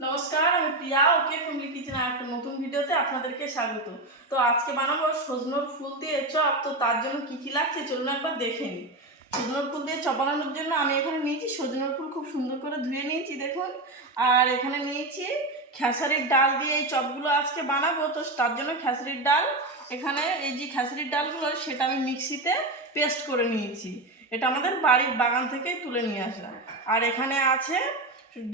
নমস্কার, আমি প্রিয়া, ওকে ফ্যামিলি কিচেনে একটা নতুন ভিডিওতে আপনাদেরকে স্বাগত। তো আজকে বানাবো সজনোর ফুল দিয়ে চপ। তো তার জন্য কি কি লাগছে চলুন একবার দেখে নিই। সজনোর ফুল দিয়ে চপ বানানোর জন্য আমি এখানে নিয়েছি সজনোর ফুল, খুব সুন্দর করে ধুয়ে নিয়েছি, দেখুন। আর এখানে নিয়েছি খেসারির ডাল দিয়ে এই চপগুলো আজকে বানাবো। তো তার জন্য খেসারির ডাল, এখানে এই যে খেসারির ডালগুলো, সেটা আমি মিক্সিতে পেস্ট করে নিয়েছি। এটা আমাদের বাড়ির বাগান থেকেই তুলে নিয়ে আসলাম। আর এখানে আছে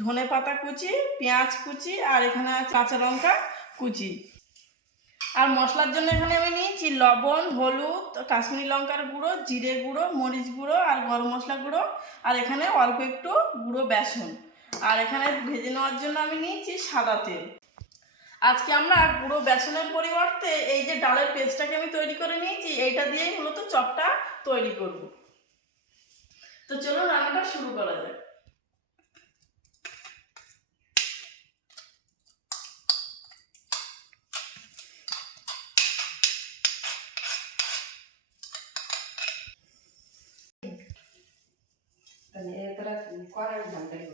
ধনে পাতা কুচি, পেঁয়াজ কুচি, আর এখানে আছে কাঁচা লঙ্কা কুচি। আর মশলার জন্য এখানে আমি নিয়েছি লবণ, হলুদ, কাশ্মীরি লঙ্কার গুঁড়ো, জিরে গুঁড়ো, মরিচ গুঁড়ো, আর গরম মশলা গুঁড়ো, আর এখানে অল্প একটু গুঁড়ো বেসন। আর এখানে ভেজে নেওয়ার জন্য আমি নিয়েছি সাদা তেল। আজকে আমরা গুঁড়ো বেসনের পরিবর্তে এই যে ডালের পেস্টটাকে আমি তৈরি করে নিয়েছি, এইটা দিয়েই মূলত চপটা তৈরি করব। তো চলুন রান্নাটা শুরু করা যাক। கோராவில் நம்ம கட்டி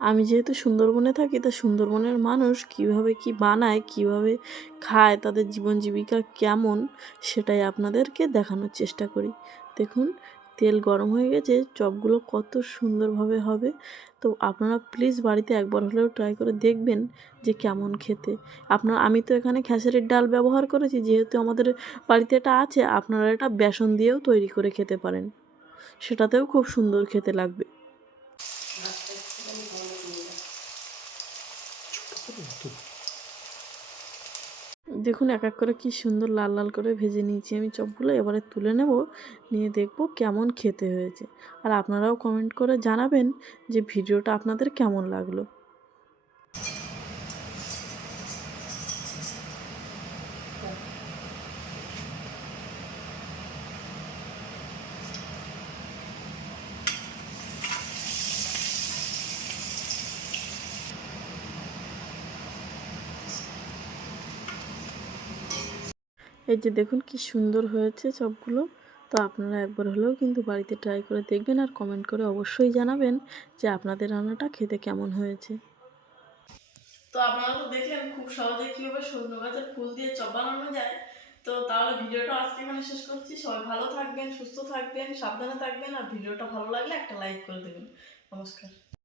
আমি যেহেতু সুন্দরবনে থাকি, তা সুন্দরবনের মানুষ কীভাবে কি বানায়, কীভাবে খায়, তাদের জীবন জীবিকা কেমন, সেটাই আপনাদেরকে দেখানোর চেষ্টা করি। দেখুন, তেল গরম হয়ে গেছে, চপগুলো কত সুন্দরভাবে হবে। তো আপনারা প্লিজ বাড়িতে একবার হলেও ট্রাই করে দেখবেন যে কেমন খেতে। আপনার, আমি তো এখানে খেসারির ডাল ব্যবহার করেছি, যেহেতু আমাদের বাড়িতে এটা আছে, আপনারা এটা বেসন দিয়েও তৈরি করে খেতে পারেন। সেটাতেও খুব সুন্দর খেতে লাগবে। দেখুন, এক এক করে কি সুন্দর লাল লাল করে ভেজে নিয়েছি। আমি চপগুলো এবারে তুলে নেব, নিয়ে দেখব কেমন খেতে হয়েছে। আর আপনারাও কমেন্ট করে জানাবেন যে ভিডিওটা আপনাদের কেমন লাগল। এই যে দেখুন কি সুন্দর হয়েছে চপগুলো তো আপনারা একবার হলেও কিন্তু বাড়িতে ট্রাই করে দেখবেন আর কমেন্ট করে অবশ্যই জানাবেন যে আপনাদের রান্নাটা খেতে কেমন হয়েছে। তো আপনারা তো দেখলেন খুব সহজে কীভাবে সজনে গাছের ফুল দিয়ে চপ বানানো যায়। তো তাহলে ভিডিওটা আজকে এখানে শেষ করছি। সবাই ভালো থাকবেন, সুস্থ থাকবেন, সাবধানে থাকবেন আর ভিডিওটা ভালো লাগলে একটা লাইক করে দেবেন। নমস্কার।